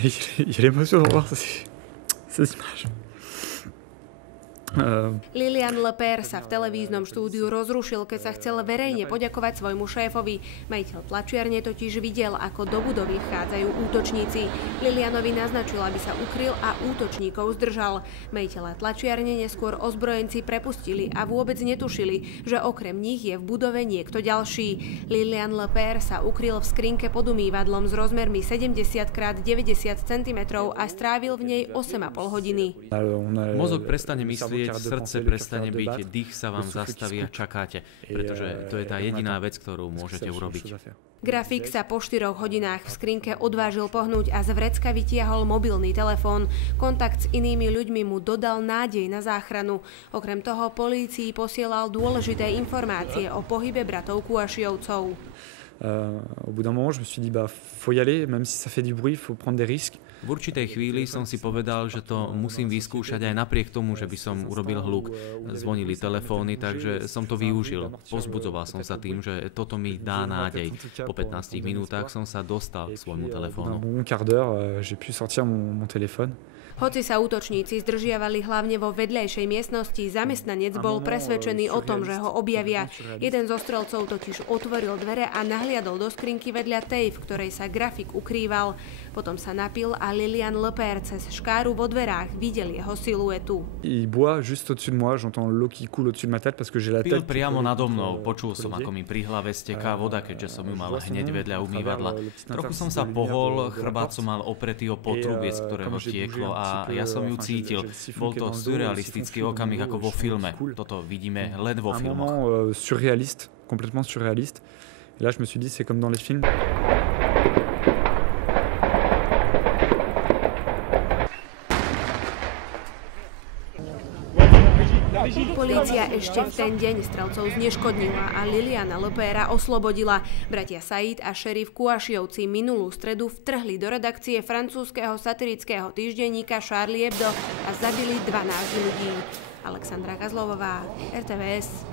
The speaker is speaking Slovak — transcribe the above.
Il y a l'émotion de voir ces images. Lilian Lepère sa v televíznom štúdiu rozrušil, keď sa chcel verejne poďakovať svojmu šéfovi. Majiteľ tlačiarne totiž videl, ako do budovy vchádzajú útočníci. Lilianovi naznačil, aby sa ukryl a útočníkov zdržal. Majiteľa tlačiarne neskôr ozbrojenci prepustili a vôbec netušili, že okrem nich je v budove niekto ďalší. Lilian Lepère sa ukryl v skrinke pod umývadlom s rozmermi 70 x 90 cm a strávil v nej 8,5 hodiny. Mozog prestane myslieť, srdce prestane byť, dých sa vám zastaví a čakáte, pretože to je tá jediná vec, ktorú môžete urobiť. Grafik sa po 4 hodinách v skrinke odvážil pohnúť a z vrecka vytiahol mobilný telefón. Kontakt s inými ľuďmi mu dodal nádej na záchranu. Okrem toho polícii posielal dôležité informácie o pohybe bratov Kouachiovcov. Au bout d'un moment, je me suis dit, faut y aller, même si ça fait du bruit, faut prendre des risques. V určitej chvíli som si povedal, že to musím vyskúšať aj napriek tomu, že by som urobil hluk. Zvonili telefóny, takže som to využil. Pozbudzoval som sa tým, že toto mi dá nádej. Po 15 minútach som sa dostal k svojmu telefónu. Hoci sa útočníci zdržiavali hlavne vo vedľajšej miestnosti, zamestnanec bol presvedčený o tom, že ho objavia. Jeden zo strelcov totiž otvoril dvere a nahliadol do skrinky vedľa tej, v ktorej sa grafik ukrýval. Potom sa napil a Lilian Lepère cez škáru vo dverách videl jeho siluetu. Pil priamo nado mnou, počul som, ako mi pri hlave steká voda, keďže som ju mal hneď vedľa umývadla. Trochu som sa pohol, chrbát som mal opretý o potrubie, z ktorého tieklo a ja som ju cítil. Bol to surrealistický okamih ako vo filme. Toto vidíme len vo filmoch. Surréaliste, complètement surréaliste. Et là je me suis dit c'est comme dans les films. Polícia ešte v ten deň strelcov zneškodnila a Liliana Lepéra oslobodila. Bratia Said a šerif Kouachiovci minulú stredu vtrhli do redakcie francúzskeho satirického týždenníka Charlie Hebdo a zabili 12 ľudí. Alexandra Kazlovová, RTVS.